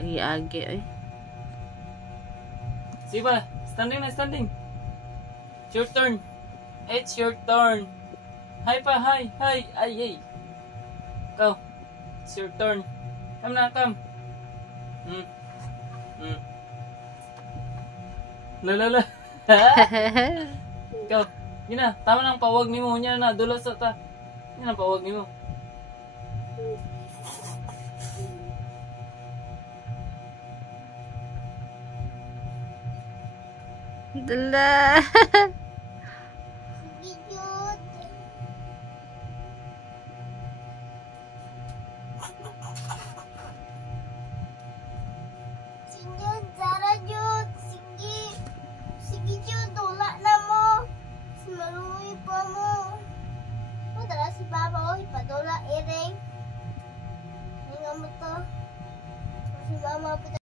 Agi-agi ay. Sige ba? Standing na, standing. It's your turn. It's your turn. Hi pa, hi, hi. Ay, ay. Ikaw. It's your turn. Come na, come. Lalala. Ikaw. Yun na, tama na ang pawag ni mo. Yan na, dulas sa ta. Yan ang pawag ni mo. Dala. Sige, Jud. Sige, Zara, Jud. Sige. Sige, Jud. Wala na mo. Maluwi pa mo. Dala si Papa. Ipadula, iring. Hindi nga mo to. Si Mama.